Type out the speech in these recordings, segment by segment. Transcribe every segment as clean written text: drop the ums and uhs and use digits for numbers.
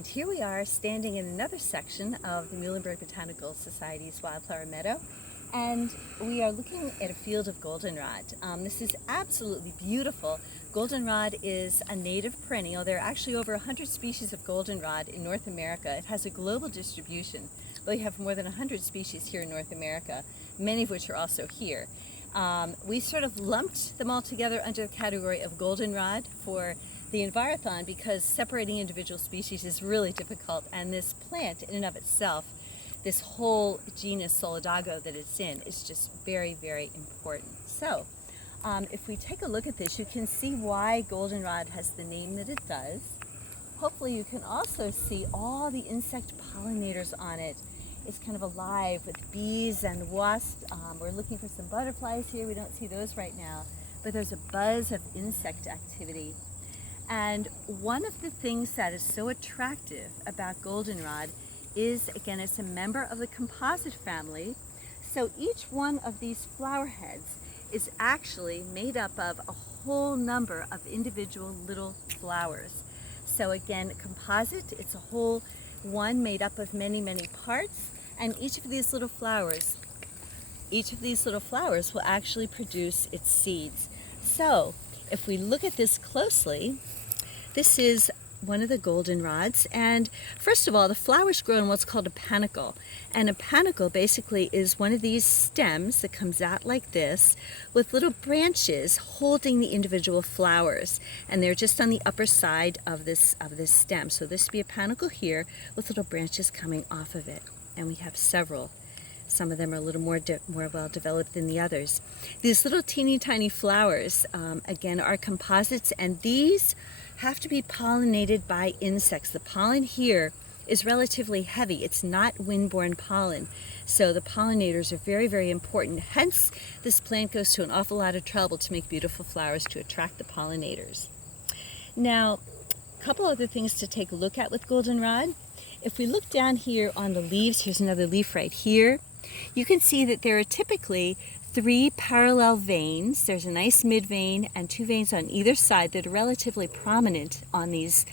And here we are standing in another section of the Muhlenberg Botanical Society's Wildflower Meadow, and we are looking at a field of goldenrod. This is absolutely beautiful. Goldenrod is a native perennial. There are actually over 100 species of goldenrod in North America. It has a global distribution. We have more than 100 species here in North America, many of which are also here. We sort of lumped them all together under the category of goldenrod for the Envirothon because separating individual species is really difficult, and this plant in and of itself, this whole genus Solidago that it's in, is just very, very important. So if we take a look at this, you can see why goldenrod has the name that it does. Hopefully you can also see all the insect pollinators on it. It's kind of alive with bees and wasps. We're looking for some butterflies here. We don't see those right now, but there's a buzz of insect activity. And one of the things that is so attractive about goldenrod is, again, it's a member of the composite family. So each one of these flower heads is actually made up of a whole number of individual little flowers. So again, composite, it's a whole one made up of many, many parts, and each of these little flowers will actually produce its seeds. So if we look at this closely, this is one of the goldenrods, and first of all, the flowers grow in what's called a panicle. And a panicle basically is one of these stems that comes out like this with little branches holding the individual flowers, and they're just on the upper side of this stem. So this would be a panicle here with little branches coming off of it, and we have several. Some of them are a little more well developed than the others. These little teeny tiny flowers, again, are composites, and these have to be pollinated by insects. The pollen here is relatively heavy. It's not windborne pollen. So the pollinators are very, very important. Hence, this plant goes to an awful lot of trouble to make beautiful flowers to attract the pollinators. Now, a couple other things to take a look at with goldenrod. If we look down here on the leaves, here's another leaf right here. You can see that there are typically 3 parallel veins. There's a nice mid vein and 2 veins on either side that are relatively prominent on these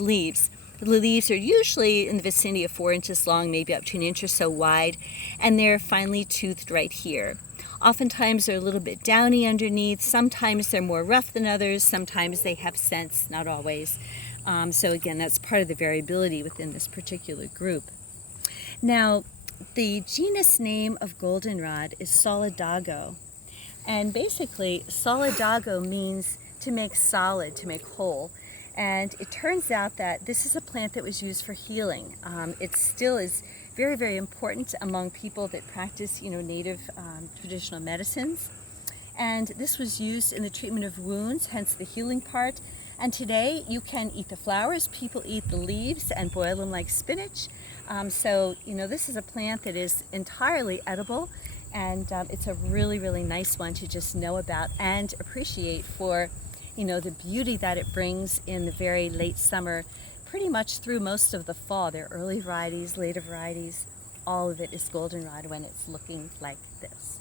leaves. The leaves are usually in the vicinity of 4 inches long, maybe up to 1 inch or so wide, and they're finely toothed right here. Oftentimes they're a little bit downy underneath. Sometimes they're more rough than others. Sometimes they have scents, not always. So again, that's part of the variability within this particular group. Now, the genus name of goldenrod is Solidago, and basically Solidago means to make solid, to make whole. And it turns out that this is a plant that was used for healing. It still is very, very important among people that practice, native traditional medicines. And this was used in the treatment of wounds, hence the healing part. And today you can eat the flowers. People eat the leaves and boil them like spinach. So this is a plant that is entirely edible, and it's a really, really nice one to just know about and appreciate for the beauty that it brings in the very late summer, pretty much through most of the fall. There are early varieties, later varieties. All of it is goldenrod when it's looking like this.